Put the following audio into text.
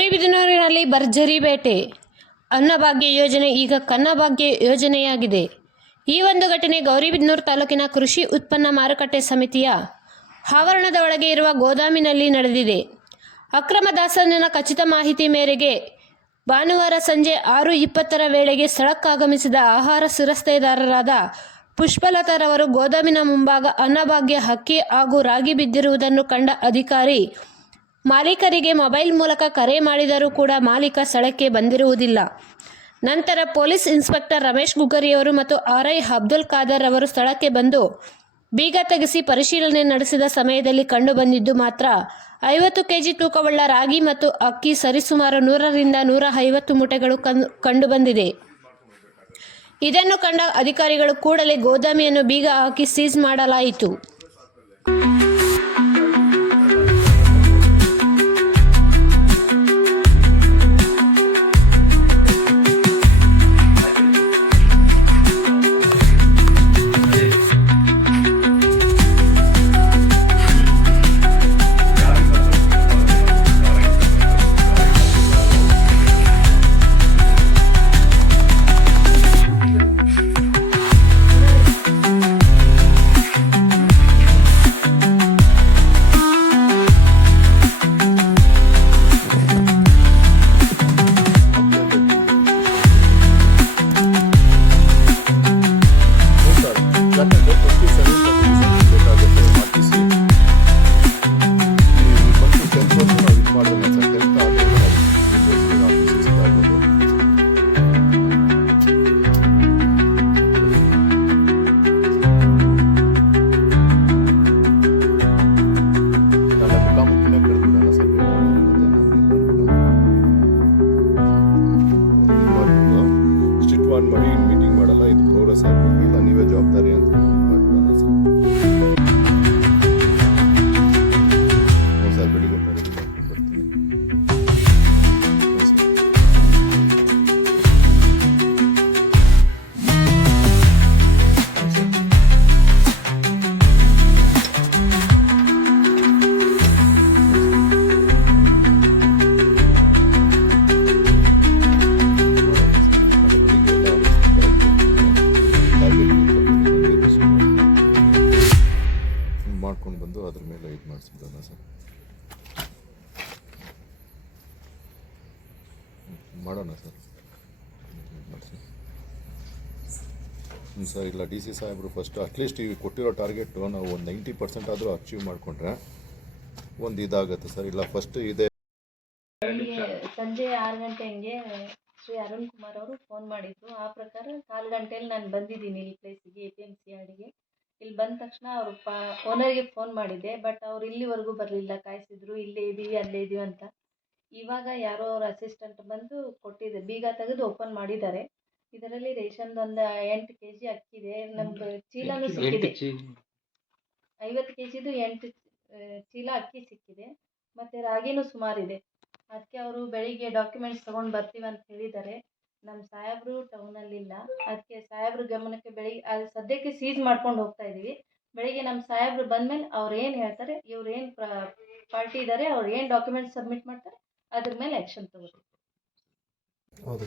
ಗೌರಿಬಿದನೂರಿನಲ್ಲಿ ಭರ್ಜರಿ ಬೇಟೆ. ಅನ್ನಭಾಗ್ಯ ಯೋಜನೆ ಈಗ ಕನ್ನಭಾಗ್ಯ ಯೋಜನೆಯಾಗಿದೆ. ಈ ಒಂದು ಘಟನೆ ಗೌರಿಬಿದನೂರು ತಾಲೂಕಿನ ಕೃಷಿ ಉತ್ಪನ್ನ ಮಾರುಕಟ್ಟೆ ಸಮಿತಿಯ ಆವರಣದ ಒಳಗೆ ಇರುವ ಗೋದಾಮಿನಲ್ಲಿ ನಡೆದಿದೆ. ಅಕ್ರಮ ದಾಸ್ತಾನಿನ ಖಚಿತ ಮಾಹಿತಿ ಮೇರೆಗೆ ಭಾನುವಾರ ಸಂಜೆ 6:20 ವೇಳೆಗೆ ಸ್ಥಳಕ್ಕಾಗಮಿಸಿದ ಆಹಾರ ಸುರಕ್ಷತೆದಾರರಾದ ಪುಷ್ಪಲತಾರವರು ಗೋದಾಮಿನ ಮುಂಭಾಗ ಅನ್ನಭಾಗ್ಯ ಅಕ್ಕಿ ಹಾಗೂ ರಾಗಿ ಬಿದ್ದಿರುವುದನ್ನು ಕಂಡ ಅಧಿಕಾರಿ ಮಾಲೀಕರಿಗೆ ಮೊಬೈಲ್ ಮೂಲಕ ಕರೆ ಮಾಡಿದರೂ ಕೂಡ ಮಾಲೀಕ ಸ್ಥಳಕ್ಕೆ ಬಂದಿರುವುದಿಲ್ಲ. ನಂತರ ಪೊಲೀಸ್ ಇನ್ಸ್ಪೆಕ್ಟರ್ ರಮೇಶ್ ಗುಗ್ಗರಿಯವರು ಮತ್ತು RI ಅಬ್ದುಲ್ ಖಾದರ್ ಅವರು ಸ್ಥಳಕ್ಕೆ ಬಂದು ಬೀಗ ತೆಗೆಸಿ ಪರಿಶೀಲನೆ ನಡೆಸಿದ ಸಮಯದಲ್ಲಿ ಕಂಡುಬಂದಿದ್ದು ಮಾತ್ರ 50 kg ತೂಕವುಳ್ಳ ರಾಗಿ ಮತ್ತು ಅಕ್ಕಿ ಸರಿಸುಮಾರು 100 ರಿಂದ 150 ಮೂಟೆಗಳು ಕಂಡುಬಂದಿದೆ. ಇದನ್ನು ಕಂಡ ಅಧಿಕಾರಿಗಳು ಕೂಡಲೇ ಗೋದಾಮಿಯನ್ನು ಬೀಗ ಹಾಕಿ ಸೀಜ್ ಮಾಡಲಾಯಿತು. ಮಾಡಿ ಮೀಟಿಂಗ್ ಮಾಡಲ್ಲ, ಇದು ಪ್ರೋಗ್ರೆಸ್ ಆಗ್ಬಿಟ್ಟಿಲ್ಲ, ನೀವೇ ಜವಾಬ್ದಾರಿ ಅಂತ ಮಾಡ್ಬಿಡೋಣ ಸರ್. ಬೆಳಿಗ್ಗೆ ರೆಡಿ ಮಾಡ್ಕೊಂಡು ಬರ್ತೀನಿ. ಮಾಡ್ಕೊಂಡು ಬಂದು ಅದ್ರ ಮೇಲೆ ಇದು ಮಾಡಿಸ್ಬಿಡೋಣ ಸರ್. ಮಾಡೋಣ ಸರ್, ಮಾಡಿಸಿ ಸರ್. ಇಲ್ಲ DC ಸಾಹೇಬರು ಫಸ್ಟ್ ಅಟ್ಲೀಸ್ಟ್ ಈಗ ಕೊಟ್ಟಿರೋ ಟಾರ್ಗೆಟು ನಾವು ಒಂದು 90% ಆದರೂ ಅಚೀವ್ ಮಾಡಿಕೊಂಡ್ರೆ ಒಂದು ಇದಾಗುತ್ತೆ ಸರ್. ಇಲ್ಲ ಫಸ್ಟ್ ಇದೆ. ಸಂಜೆ 6 ಗಂಟೆ ಹಂಗೆ ಶ್ರೀ ಅರುಣ್ ಕುಮಾರ್ ಅವರು ಫೋನ್ ಮಾಡಿದ್ರು. ಆ ಪ್ರಕಾರ 4 ಗಂಟೆಯಲ್ಲಿ ನಾನು ಬಂದಿದ್ದೀನಿ ಇಲ್ಲಿ ಪ್ಲೇಸಿಗೆ, APMC ಯಾರ್ಡಿಗೆ. ಇಲ್ಲಿ ಬಂದ ತಕ್ಷಣ ಅವರು ಓನರ್ಗೆ ಫೋನ್ ಮಾಡಿದ್ದೆ, ಬಟ್ ಅವ್ರು ಇಲ್ಲಿವರೆಗೂ ಬರಲಿಲ್ಲ, ಕಾಯಿಸಿದ್ರು, ಇಲ್ಲೇ ಇದ್ದೀವಿ ಅಲ್ಲೇ ಇದ್ದೀವಿ ಅಂತ. ಇವಾಗ ಯಾರೋ ಅವ್ರ ಅಸಿಸ್ಟೆಂಟ್ ಬಂದು ಕೊಟ್ಟಿದೆ, ಬೀಗ ತೆಗೆದು ಓಪನ್ ಮಾಡಿದ್ದಾರೆ. ಇದರಲ್ಲಿ ರೇಷನ್ ಒಂದು 8 kg ಅಕ್ಕಿದೆ, ನಮ್ದು ಚೀಲನೂ ಸಿಕ್ಕಿದೆ. 50 kgದು 8 ಚೀಲ ಅಕ್ಕಿ ಸಿಕ್ಕಿದೆ, ಮತ್ತು ರಾಗಿನೂ ಸುಮಾರಿದೆ. ಅದಕ್ಕೆ ಅವರು ಬೆಳಿಗ್ಗೆ ಡಾಕ್ಯುಮೆಂಟ್ಸ್ ತೊಗೊಂಡು ಬರ್ತೀವಿ ಅಂತ ಹೇಳಿದ್ದಾರೆ. ನಮ್ಮ ಸಾಹೇಬರು ಟೌನಲ್ಲಿಲ್ಲ, ಅದಕ್ಕೆ ಸಾಹೇಬ್ರ ಗಮನಕ್ಕೆ ಬೆಳಿಗ್ಗೆ ಅದು ಸದ್ಯಕ್ಕೆ ಸೀಜ್ ಮಾಡ್ಕೊಂಡು ಹೋಗ್ತಾ ಇದ್ದೀವಿ. ಬೆಳಿಗ್ಗೆ ನಮ್ಮ ಸಾಹೇಬ್ರು ಬಂದಮೇಲೆ ಅವ್ರು ಏನು ಹೇಳ್ತಾರೆ, ಇವ್ರು ಏನು ಪಾರ್ಟಿ ಇದ್ದಾರೆ, ಅವ್ರು ಏನು ಡಾಕ್ಯುಮೆಂಟ್ಸ್ ಸಬ್ಮಿಟ್ ಮಾಡ್ತಾರೆ, ಅದ್ರ ಮೇಲೆ ಆ್ಯಕ್ಷನ್ ತಗೋತೀವಿ. ಹೌದು.